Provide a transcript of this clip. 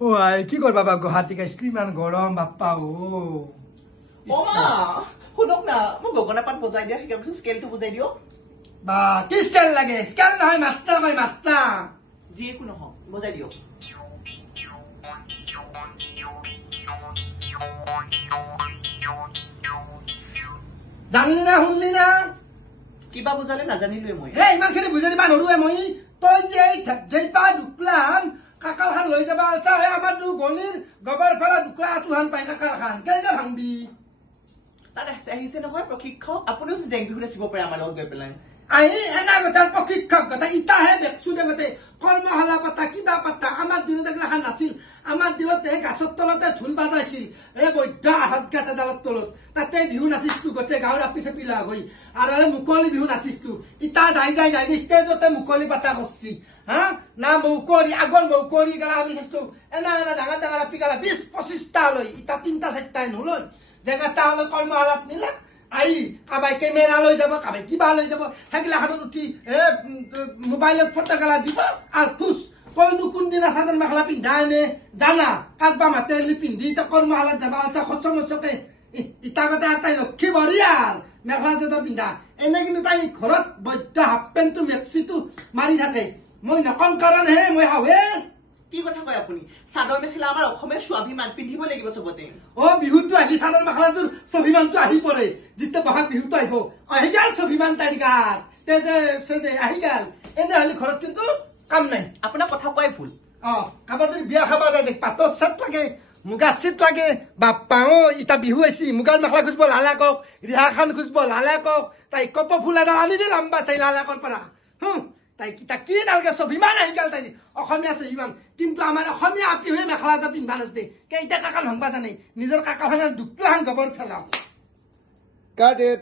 ও আই কি কৰবা বাবা গুৱাহাটী গাইছলি ইমান গৰম বাপ্পা ও ওমা শুনক না মই গগনা পাত বজাই দিয়া শিকাবচোন স্কেলটো বুজাই দিও বা কি স্কেল লাগে স্কেল নহয় মাত্ৰা কই মাত্ৰা যি একো নহয় বজাই দিও জানলি না শুনলি না কিবা বুজালে নাজানিলোৱে মই হে ইমানখিনি বুজাই দিবা নৰুৱে মই তই যে যেইপা দুকলান কাকাল খান লৈ যাবা আলছা হে আমাৰ তো গলিৰ গবৰ ফলা দুকলা আতুহান পাই কাকাল খান কেনেকে ভাঙবি তাত আহিছে নহয় প্ৰশিক্ষক আপুনিও জেং বিহু নাচিব পাৰে আমাৰ লগত গৈ পেলাই আহি এনা গতাৰ প্ৰশিক্ষক গতা ইটাহে দেখছো দে গতে কৰ্মশালা পাতা কিবা পাতা আমাৰ দিনত এগলাখান নাছিল আমাৰ দিনত এই গাছৰ তলতে ঢোল বাজাইছিল এই বৈদ্য আহত গাছ এডালৰ তলত তাতে বিহু নাচিছটো গতে গাঁৱৰ আপিছে পিলা হৈ আৰু মুকলি বিহু নাচিছটো ইটা যাই যাই যাই ষ্টেজতে মুকলি পাতা কৰছি হা না মৌকৰি আগৰ মৌকৰি গলা আমি চাইছো এনা এনা ডাঙৰ ডাঙৰ আপি গলা 20-25টা লৈ ইটা 3টা-4টা নলৈ জেগাটা হলে কৰ্মশালাত নিলা আই কাবাই কেমেৰা লৈ যাব কাবাই কিবা লৈ যাব হেগলাখানত উঠি মোবাইলত ফটো গলা দিব আৰু খুশ কইনো কোনদিনা চাদৰ মেখেলা পিন্ধা এনে জানা কাকবা মাতেলি পিন্ধি ইটা কৰ্মশালাত যাবা আলছা খচমচকে ইটা গতে আৰু তাই লক্ষী বৰিয়াৰ মেখেলা চাদৰ পিন্ধা এনে কিন্তু তাই ঘৰত বৈদ্য হাফ পেণ্টটো মেক্সিটো মাৰি থাকে মই নকম কাৰণ হে মই হাৱে কি কথা কয় আপুনি চাদৰ মেখেলা আমাৰ অসমীয়া স্বাভিমান পিন্ধিব লাগিব চবতে ও বিহুটো আহি চাদৰ মেখেলাযোৰ স্বাভিমানটো আহি পৰে যেতিয়া বহাগ বিহুটো আহিব আহি গেল স্বাভিমান তাৰিকাত তেজে আহি গেল এনে হলে ঘৰত কিন্তু কাম নাই আপোনাৰ কথা কোৱাই ভুল কাৰোবাৰ যদি বিয়া খাবা যায় দেখ পাতৰ চেট লাগে মুগা চিট লাগে বাপ্পা ইটা বিহু আহিছি মুগাৰ মেখেলা খুজিব লালাকক ৰিহা খান খুজিব লালাকক তাই কপ ফুল এটা আনি দি লম্বা চাই লালাকৰ পৰা তাই কিতা কি নালগে স্বাভিমান আহি গেল তাই অসমীয়া স্বাভিমান কিন্তু আমাৰ অসমীয়া আপি হৈ মেখেলা এটা পিন্ধবা নাচদে কেইটা কাকাল ভাঙবা জানে নিজৰ কাকাল ভাঙাৰ দুকলাখান গবৰ ফেলাও Got it.